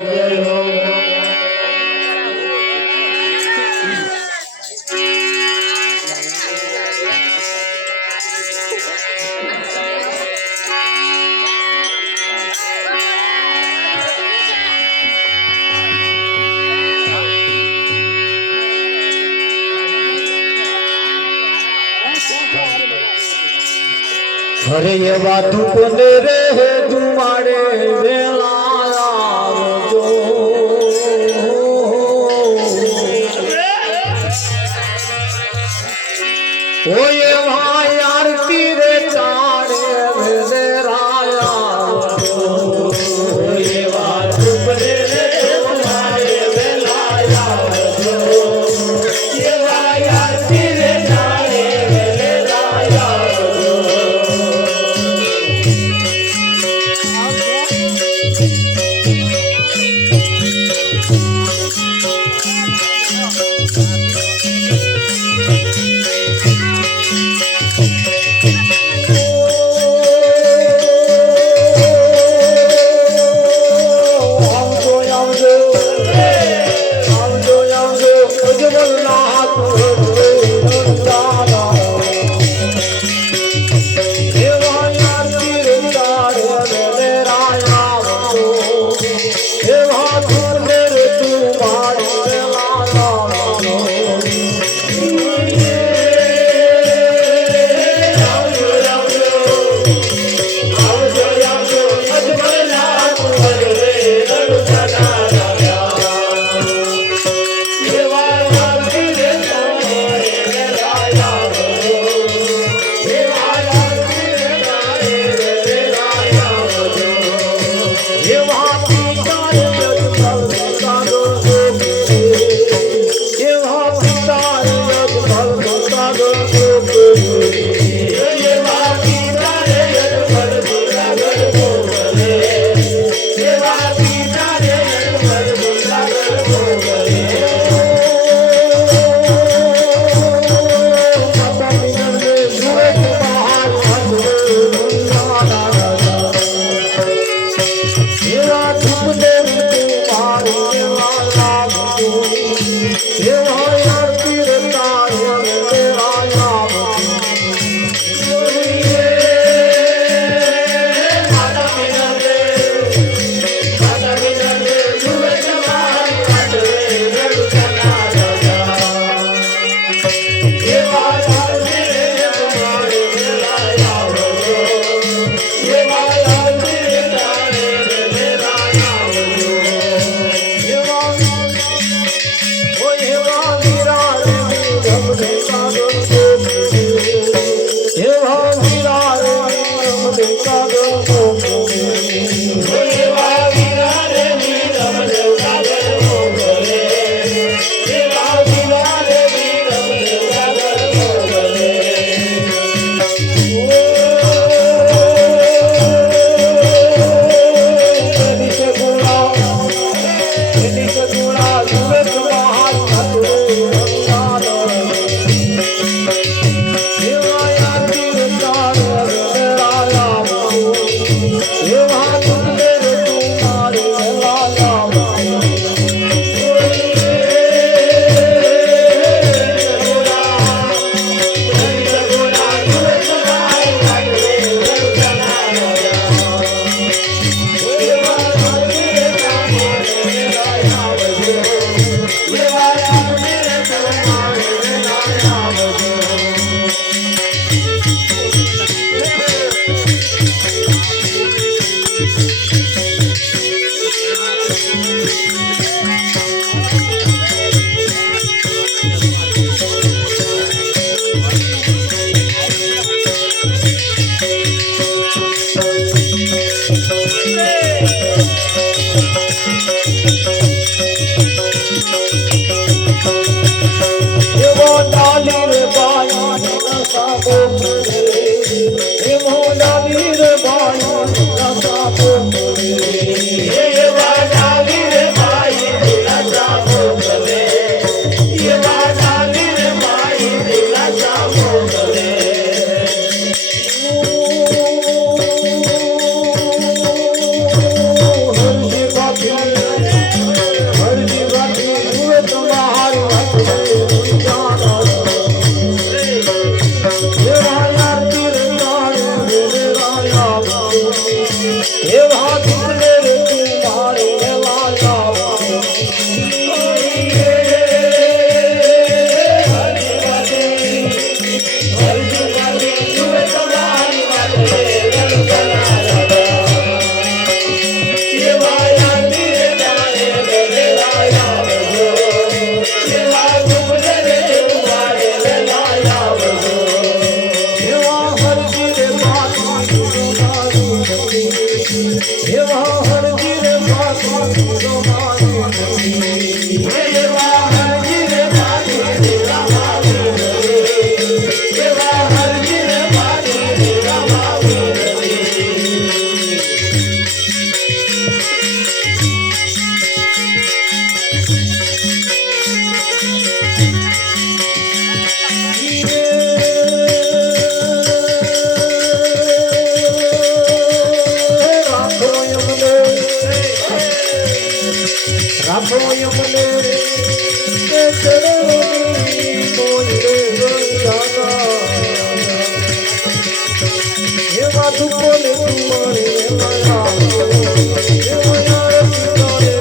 અરે એવા ધૂપને રે ધુમાડે વેલા આવજો ઓ એવા આરતી રે ચાડે વેલે રાયા આવજો એવા ધૂપને રે ધુમાડે વેલા આવજો એવા આરતી રે ચાડે વેલે રાયા Bye. રાખો યમને કે ચરણોની મોયરે રંગાના એવા ધૂપોને તુમારે માયા એવા યાર તુમારે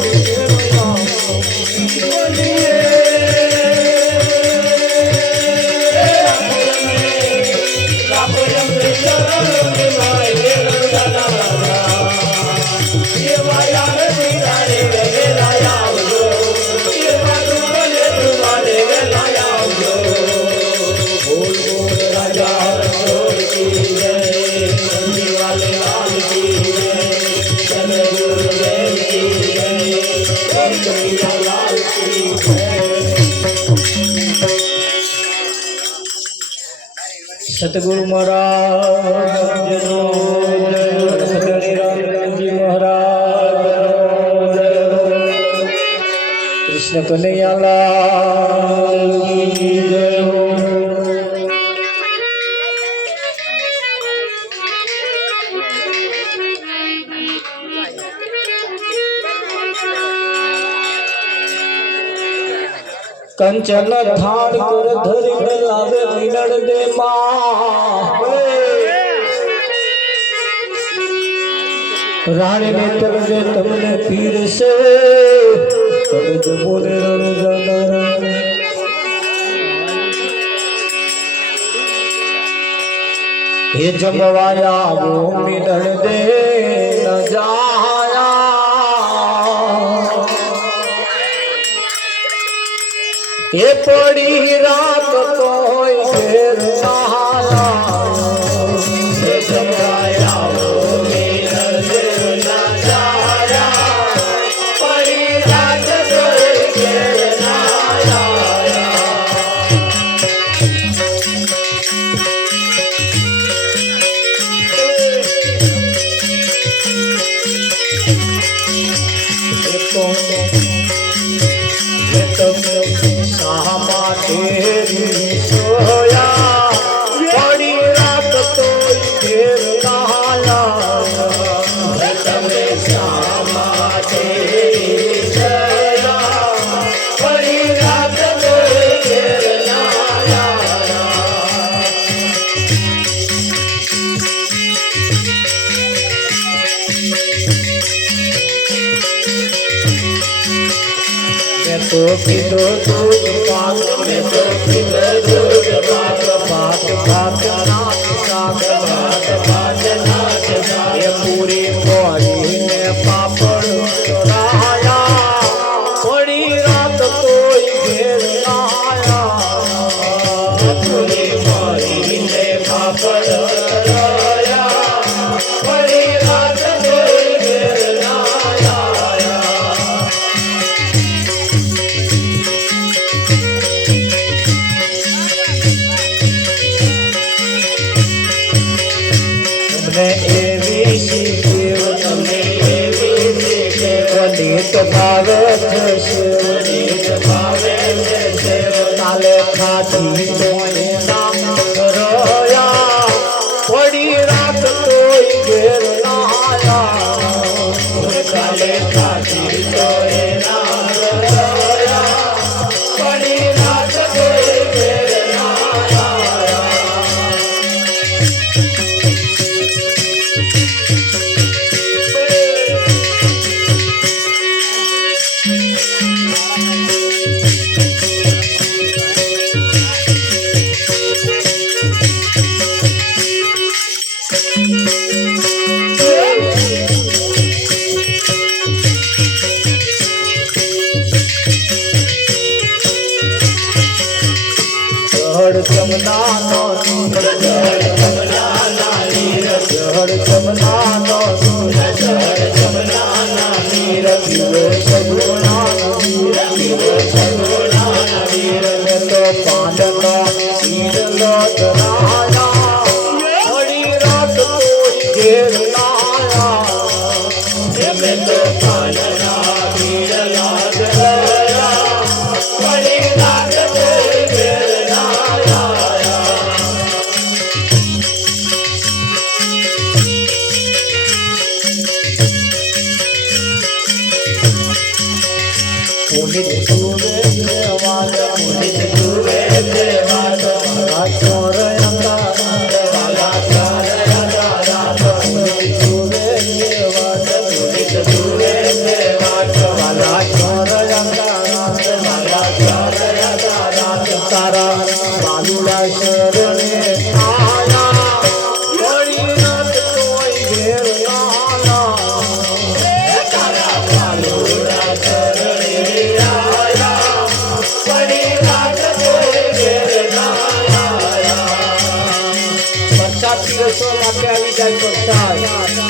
सतगुरु महाराज जी महाराज कृष्ण कन्हैया लाल की जय हो। कंचन थान कर धरी लावे मिलन दे रानी ने तब दे तुमने पीर से तब जो बोले रण जाना ये जमवाया वो मिलन दे न जाया ये पड़ी रात तो घेर नहाया ये जमवाया वो मिलन दे न जाया पड़ी रात तो घेर नहाया तेरी सोया बड़ी रात तो घेर नहाया श्यामा तेरी सोया बड़ी रात तो घेर नहाया तो पीतो दूध पाक में तो पीतो दूध पाक पाक पाक नाच साग भात भात नाच ये पूरी बोली में पापड़ चुराया बड़ी रात कोई घेर नहाया पूरी बोली में पापड़ चुराया बड़ी रात कोई घेर नहाया भावे काले खाती तोने नाम रोया बड़ी रात कोई घेर नहाया काले खाती तोने नाम रोया बड़ी रात कोई घेर नहाया जमना नो जड़ जमना नीर जड़ जमना नो जड़ जमना नीर पीवे सगुना नीर पीवे सगुना नीर में तो पांडवा नीर लौट आया बड़ी रात कोई घेर लाया में तो पांडवा नीर लौट आया बड़ी रात कोई घेर लाया पुनीत तुवे देवाद पुनीत तुवे देवाद चोर वाला पुनीत तुवे देवाद पुनीत तुवे देवाद वाला चोर तारा बालूला शरणे आया वळीनाथ तोय घेर आला तारा बालूला शरणे आया वळीनाथ तोय घेर आया पश्चात तिरसो माथे આવી જાય પછાય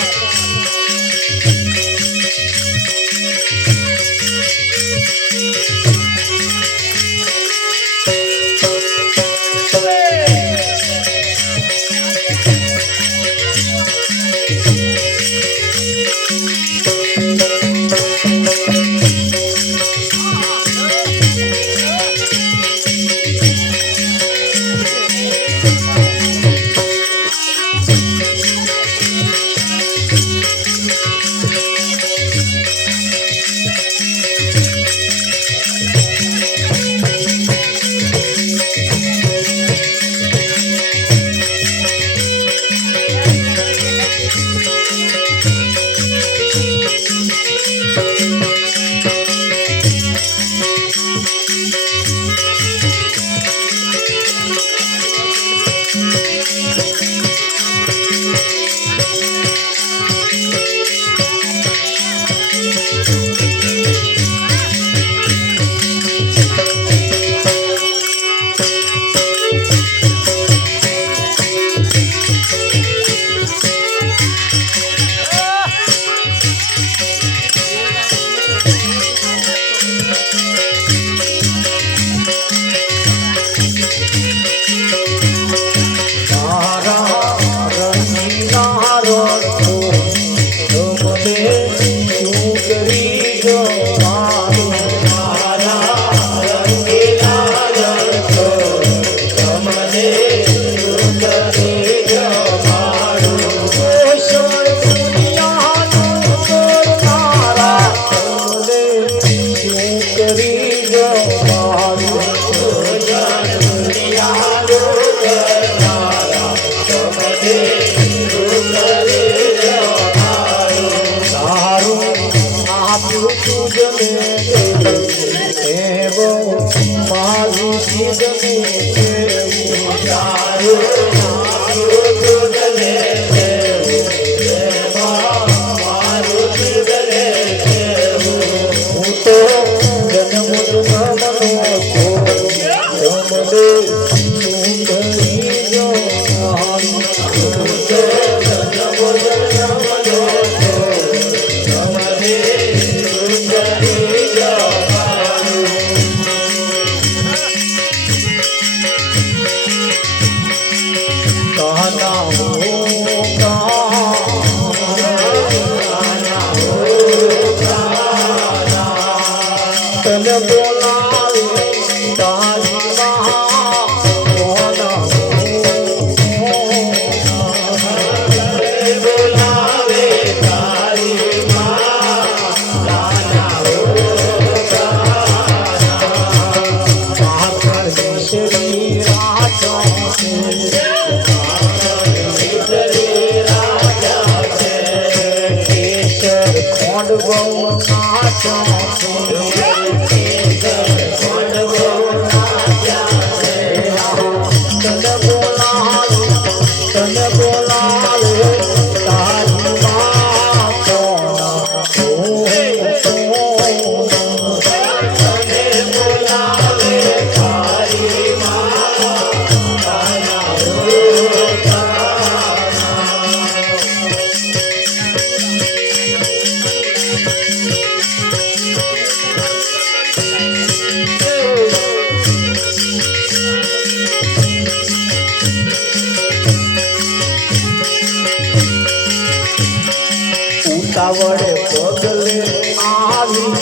ઉતાવળે પગલે આવી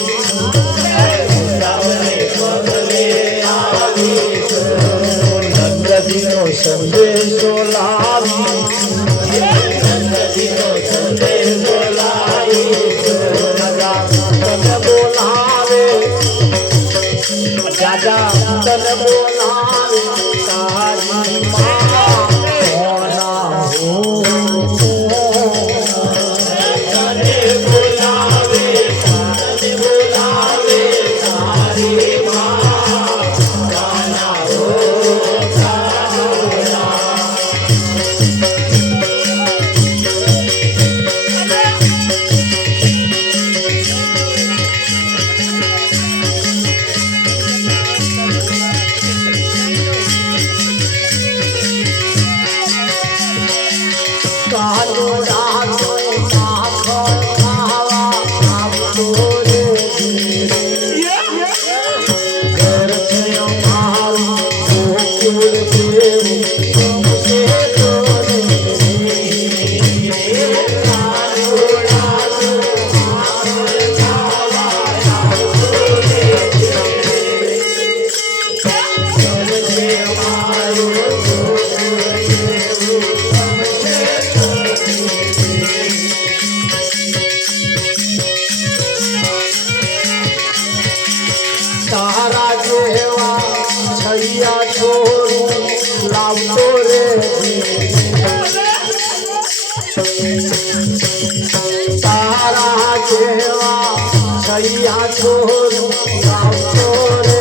નંદજીનો સંદેશો લાવી તને બોલાવે राजा तन बोलावे तारी माँ होना हो कालो रातो माखन खावा आपको रे धीरे घर से हमारी गोकुल देव तुमसे तोरे कालो रातो माखन खावा आपको रे धीरे घर से हमारी गोकुल देव तारा जेवा छैया छोरू लावतो रे तारा जेवा छैया छोरू लावतो रे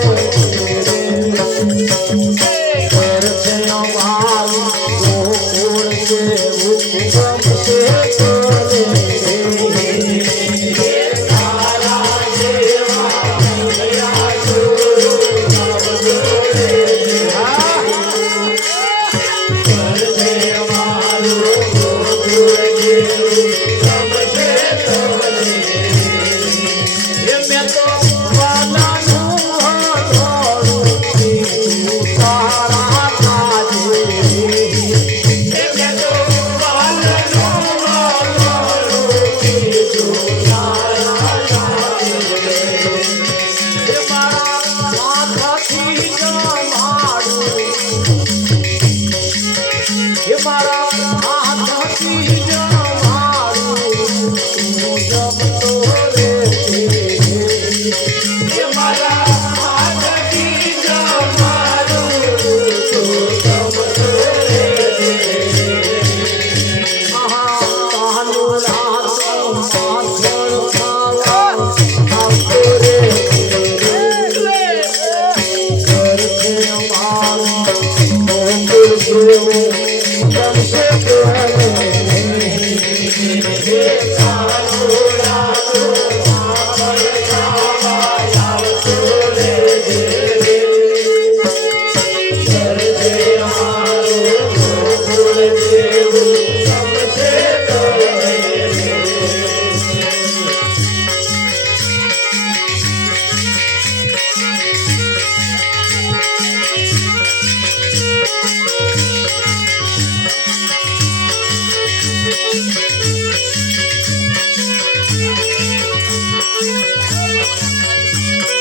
घर से हमारी गोकुल के हुक्म से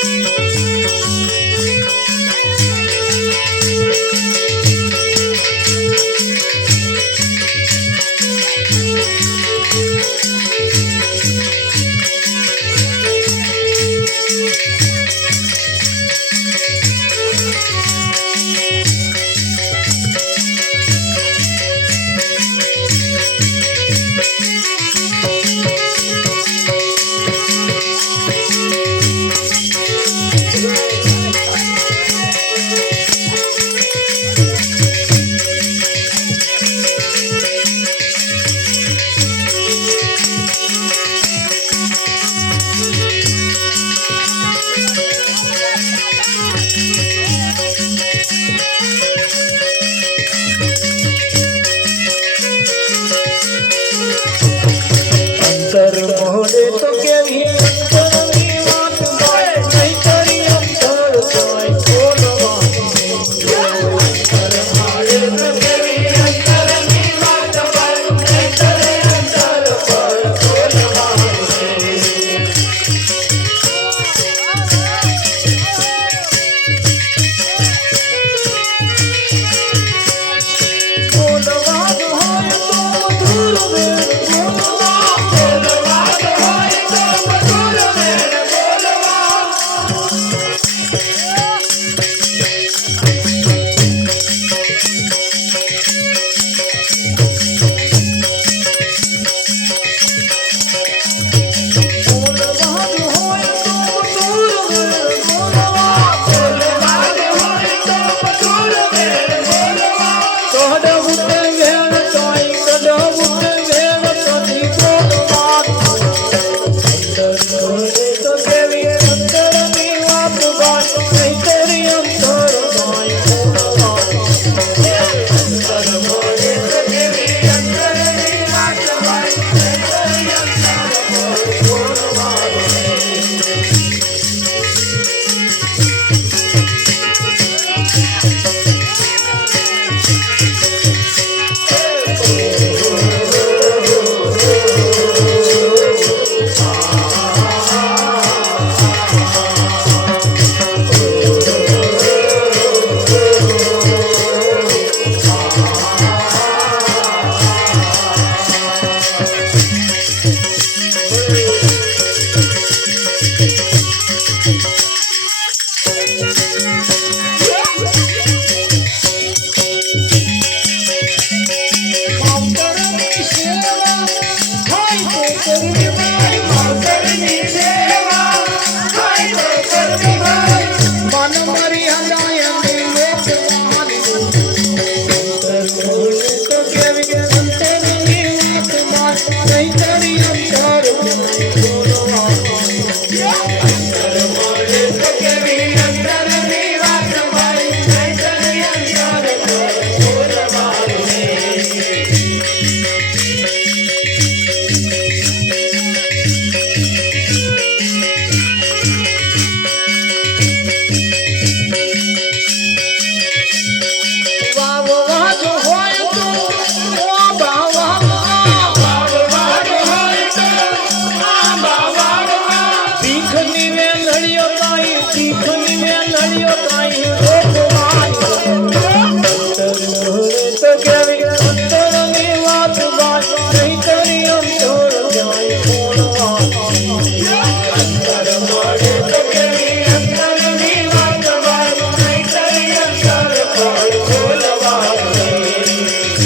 चले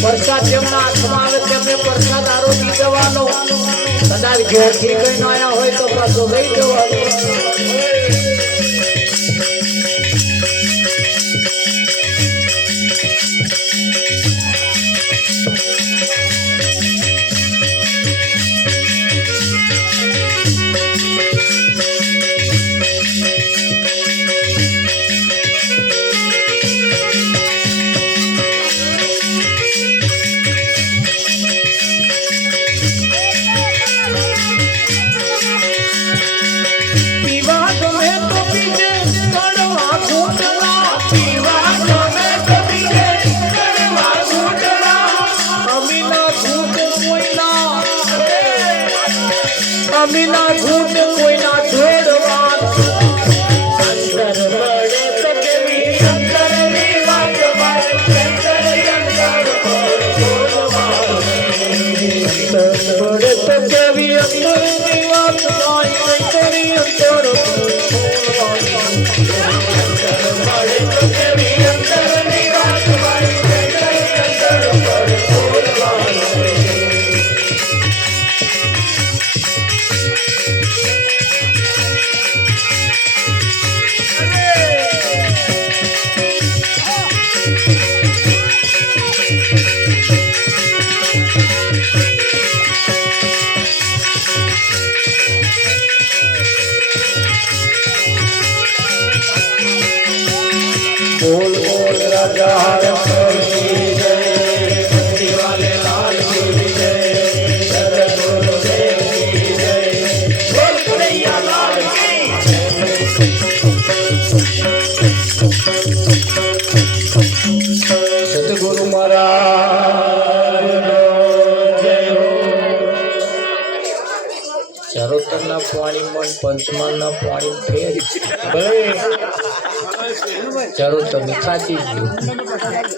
પ્રસાદ જેમના હાથમાં આવે તેમને પ્રસાદ આરોગી દેવાનો કદાચ ઘેરથી કઈ આયા હોય તો પાછો લઈ જવાનો અમીના ઘૂંટ કોઈના જોડવા અંતર મળે તો કેવી અંતરની વાત મળે તો કેવી અંતરની વાત અંતરી અંતર મળે તો કેવી અંતરની વાત बोल बोल राजा की जय भक्ति वाले लाल की जय सदगुरु देव की जय बोल कन्हैया लाल की सतगुरु महाराज जय हो चरोतરના પાણી મન પંચમહાલના પાણી ફેર ભલે ચાલો તમે સાચી ગયું